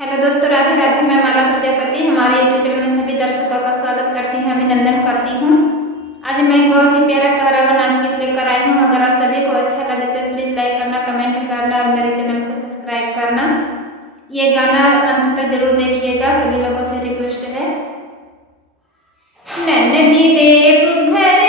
Hello दोस्तों, राधे राधे। मैं माला प्रजापति हमारे यूट्यूब चैनल में सभी दर्शकों का स्वागत करती हूँ, अभिनंदन करती हूँ। आज मैं एक बहुत ही प्यारा कहरावा नाच गीत लेकर आई हूँ। अगर आप सभी को अच्छा लगे तो प्लीज़ लाइक करना, कमेंट करना और मेरे चैनल को सब्सक्राइब करना। ये गाना अंत तक जरूर देखिएगा, सभी लोगों से रिक्वेस्ट है। नन्दी देव घर